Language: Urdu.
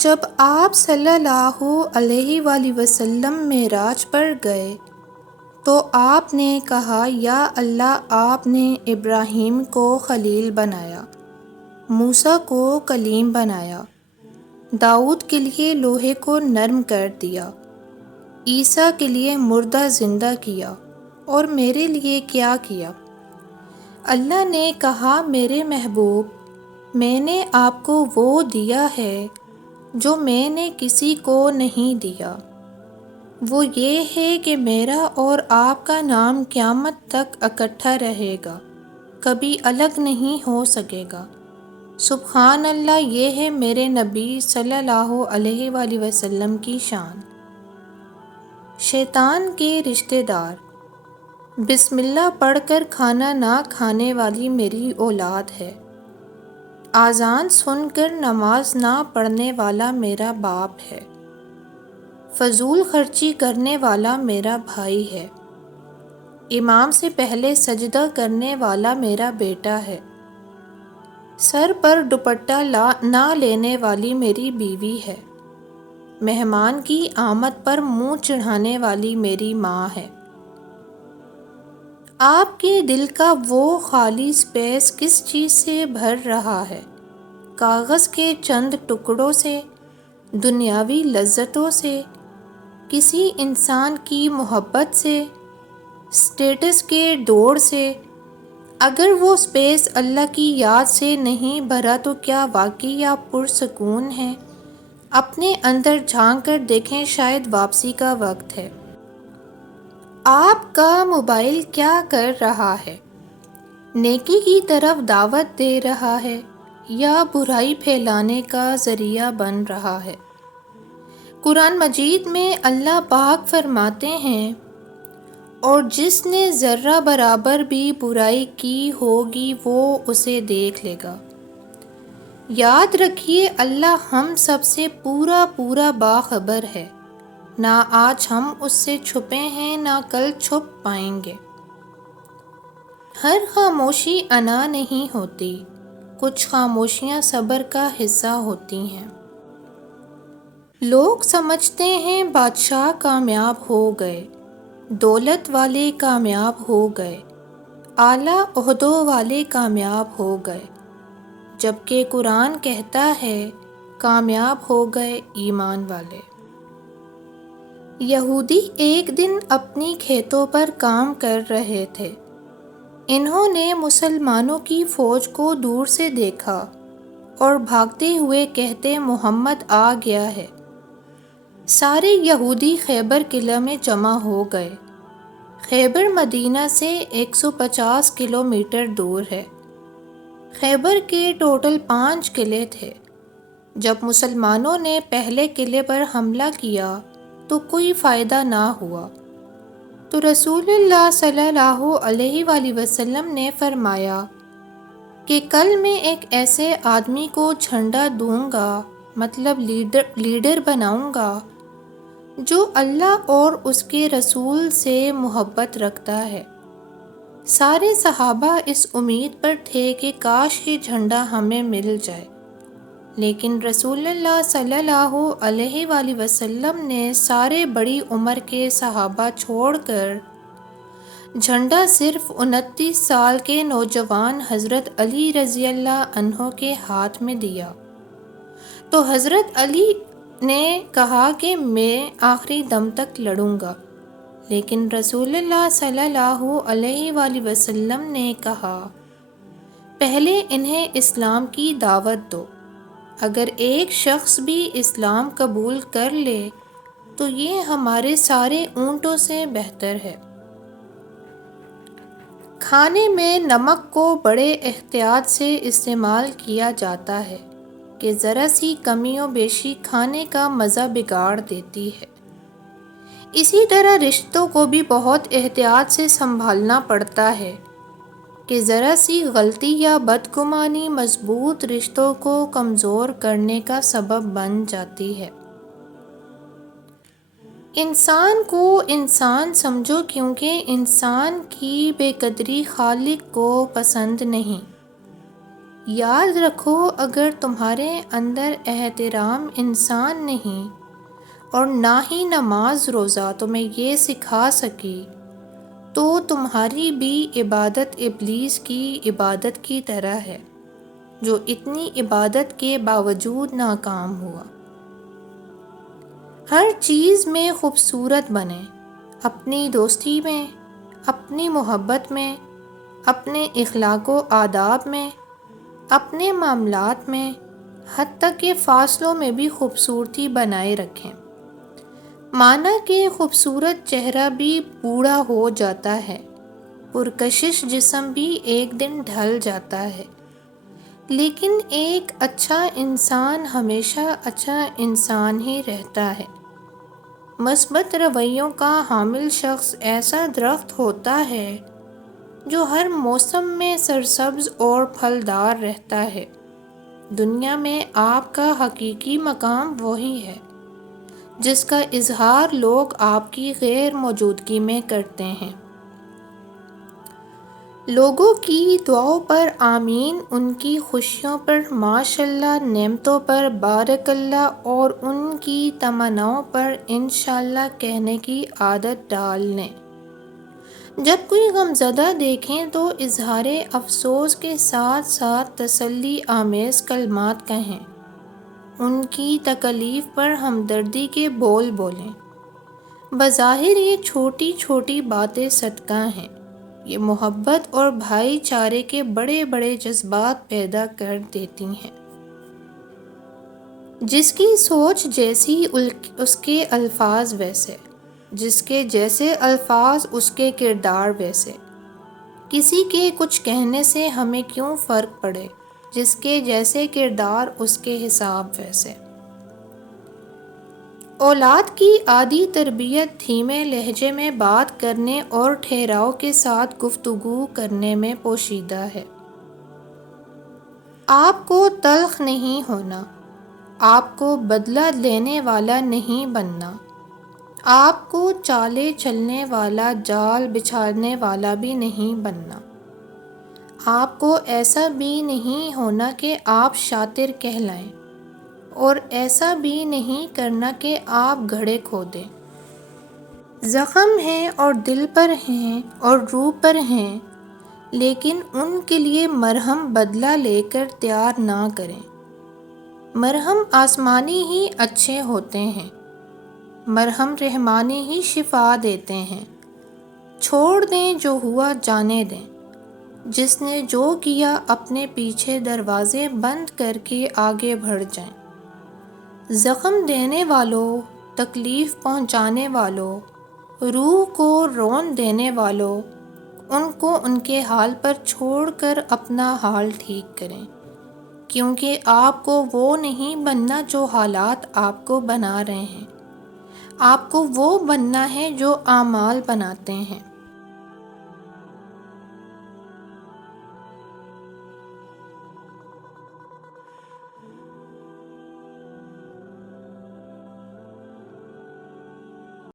جب آپ صلی اللہ علیہ وآلہ وسلم معراج پر گئے تو آپ نے کہا، یا اللہ، آپ نے ابراہیم کو خلیل بنایا، موسیٰ کو کلیم بنایا، داؤد کے لیے لوہے کو نرم کر دیا، عیسیٰ کے لیے مردہ زندہ کیا، اور میرے لیے کیا کیا؟ اللہ نے کہا، میرے محبوب، میں نے آپ کو وہ دیا ہے جو میں نے کسی کو نہیں دیا، وہ یہ ہے کہ میرا اور آپ کا نام قیامت تک اکٹھا رہے گا، کبھی الگ نہیں ہو سکے گا۔ سبحان اللہ، یہ ہے میرے نبی صلی اللہ علیہ وآلہ وسلم کی شان۔ شیطان کے رشتہ دار۔ بسم اللہ پڑھ کر کھانا نہ کھانے والی میری اولاد ہے، اذان سن کر نماز نہ پڑھنے والا میرا باپ ہے، فضول خرچی کرنے والا میرا بھائی ہے، امام سے پہلے سجدہ کرنے والا میرا بیٹا ہے، سر پر دوپٹہ نہ لینے والی میری بیوی ہے، مہمان کی آمد پر منہ چڑھانے والی میری ماں ہے۔ آپ کے دل کا وہ خالی اسپیس کس چیز سے بھر رہا ہے؟ کاغذ کے چند ٹکڑوں سے، دنیاوی لذتوں سے، کسی انسان کی محبت سے، اسٹیٹس کے دوڑ سے؟ اگر وہ اسپیس اللہ کی یاد سے نہیں بھرا تو کیا واقعی آپ پرسکون ہیں؟ اپنے اندر جھانک کر دیکھیں، شاید واپسی کا وقت ہے۔ آپ کا موبائل کیا کر رہا ہے؟ نیکی کی طرف دعوت دے رہا ہے یا برائی پھیلانے کا ذریعہ بن رہا ہے؟ قرآن مجید میں اللہ پاک فرماتے ہیں، اور جس نے ذرہ برابر بھی برائی کی ہوگی وہ اسے دیکھ لے گا۔ یاد رکھیے، اللہ ہم سب سے پورا باخبر ہے، نہ آج ہم اس سے چھپے ہیں نہ کل چھپ پائیں گے۔ ہر خاموشی انا نہیں ہوتی، کچھ خاموشیاں صبر کا حصہ ہوتی ہیں۔ لوگ سمجھتے ہیں بادشاہ کامیاب ہو گئے، دولت والے کامیاب ہو گئے، اعلیٰ عہدوں والے کامیاب ہو گئے، جبکہ قرآن کہتا ہے کامیاب ہو گئے ایمان والے۔ یہودی ایک دن اپنی کھیتوں پر کام کر رہے تھے۔ انہوں نے مسلمانوں کی فوج کو دور سے دیکھا اور بھاگتے ہوئے کہتے، محمد آ گیا ہے۔ سارے یہودی خیبر قلعہ میں جمع ہو گئے۔ خیبر مدینہ سے 150 کلومیٹر دور ہے۔ خیبر کے ٹوٹل 5 قلعے تھے۔ جب مسلمانوں نے پہلے قلعے پر حملہ کیا تو کوئی فائدہ نہ ہوا، تو رسول اللہ صلی اللہ علیہ وآلہ وسلم نے فرمایا کہ کل میں ایک ایسے آدمی کو جھنڈا دوں گا، مطلب لیڈر بناؤں گا، جو اللہ اور اس کے رسول سے محبت رکھتا ہے۔ سارے صحابہ اس امید پر تھے کہ کاش یہ جھنڈا ہمیں مل جائے، لیکن رسول اللہ صلی اللہ علیہ وآلہ وسلم نے سارے بڑی عمر کے صحابہ چھوڑ کر جھنڈا صرف 29 سال کے نوجوان حضرت علی رضی اللہ عنہ کے ہاتھ میں دیا۔ تو حضرت علی نے کہا کہ میں آخری دم تک لڑوں گا، لیکن رسول اللہ صلی اللہ علیہ وآلہ وسلم نے کہا، پہلے انہیں اسلام کی دعوت دو، اگر ایک شخص بھی اسلام قبول کر لے تو یہ ہمارے سارے اونٹوں سے بہتر ہے۔ کھانے میں نمک کو بڑے احتیاط سے استعمال کیا جاتا ہے کہ ذرا سی کمی و بیشی کھانے کا مزہ بگاڑ دیتی ہے۔ اسی طرح رشتوں کو بھی بہت احتیاط سے سنبھالنا پڑتا ہے کہ ذرا سی غلطی یا بدگمانی مضبوط رشتوں کو کمزور کرنے کا سبب بن جاتی ہے۔ انسان کو انسان سمجھو، کیونکہ انسان کی بے قدری خالق کو پسند نہیں۔ یاد رکھو، اگر تمہارے اندر احترام انسان نہیں اور نہ ہی نماز روزہ تمہیں یہ سکھا سکی، تو تمہاری بھی عبادت ابلیس کی عبادت کی طرح ہے، جو اتنی عبادت کے باوجود ناکام ہوا۔ ہر چیز میں خوبصورت بنیں، اپنی دوستی میں، اپنی محبت میں، اپنے اخلاق و آداب میں، اپنے معاملات میں، حتیٰ کہ فاصلوں میں بھی خوبصورتی بنائے رکھیں۔ مانا کہ خوبصورت چہرہ بھی بوڑھا ہو جاتا ہے، پرکشش جسم بھی ایک دن ڈھل جاتا ہے، لیکن ایک اچھا انسان ہمیشہ اچھا انسان ہی رہتا ہے۔ مثبت رویوں کا حامل شخص ایسا درخت ہوتا ہے جو ہر موسم میں سرسبز اور پھلدار رہتا ہے۔ دنیا میں آپ کا حقیقی مقام وہی ہے جس کا اظہار لوگ آپ کی غیر موجودگی میں کرتے ہیں۔ لوگوں کی دعاؤں پر آمین، ان کی خوشیوں پر ماشاءاللہ، نعمتوں پر بارک اللہ اور ان کی تمناؤں پر انشاءاللہ کہنے کی عادت ڈال لیں۔ جب کوئی غمزدہ دیکھیں تو اظہار افسوس کے ساتھ ساتھ تسلی آمیز کلمات کہیں، ان کی تکلیف پر ہمدردی کے بول بولیں۔ بظاہر یہ چھوٹی چھوٹی باتیں صدقہ ہیں، یہ محبت اور بھائی چارے کے بڑے بڑے جذبات پیدا کر دیتی ہیں۔ جس کی سوچ جیسی اس کے الفاظ ویسے، جس کے جیسے الفاظ اس کے کردار ویسے۔ کسی کے کچھ کہنے سے ہمیں کیوں فرق پڑے، جس کے جیسے کردار اس کے حساب ویسے۔ اولاد کی عادی تربیت دھیمے لہجے میں بات کرنے اور ٹھہراؤ کے ساتھ گفتگو کرنے میں پوشیدہ ہے۔ آپ کو تلخ نہیں ہونا، آپ کو بدلہ لینے والا نہیں بننا، آپ کو چالیں چلنے والا، جال بچھانے والا بھی نہیں بننا۔ آپ کو ایسا بھی نہیں ہونا کہ آپ شاطر کہلائیں، اور ایسا بھی نہیں کرنا کہ آپ گھڑے کھودیں۔ زخم ہیں اور دل پر ہیں اور روح پر ہیں، لیکن ان کے لیے مرہم بدلہ لے کر تیار نہ کریں۔ مرہم آسمانی ہی اچھے ہوتے ہیں، مرہم رحمانی ہی شفا دیتے ہیں۔ چھوڑ دیں جو ہوا جانے دیں، جس نے جو کیا اپنے پیچھے دروازے بند کر کے آگے بڑھ جائیں۔ زخم دینے والوں، تکلیف پہنچانے والوں، روح کو رون دینے والوں، ان کو ان کے حال پر چھوڑ کر اپنا حال ٹھیک کریں، کیونکہ آپ کو وہ نہیں بننا جو حالات آپ کو بنا رہے ہیں، آپ کو وہ بننا ہے جو اعمال بناتے ہیں۔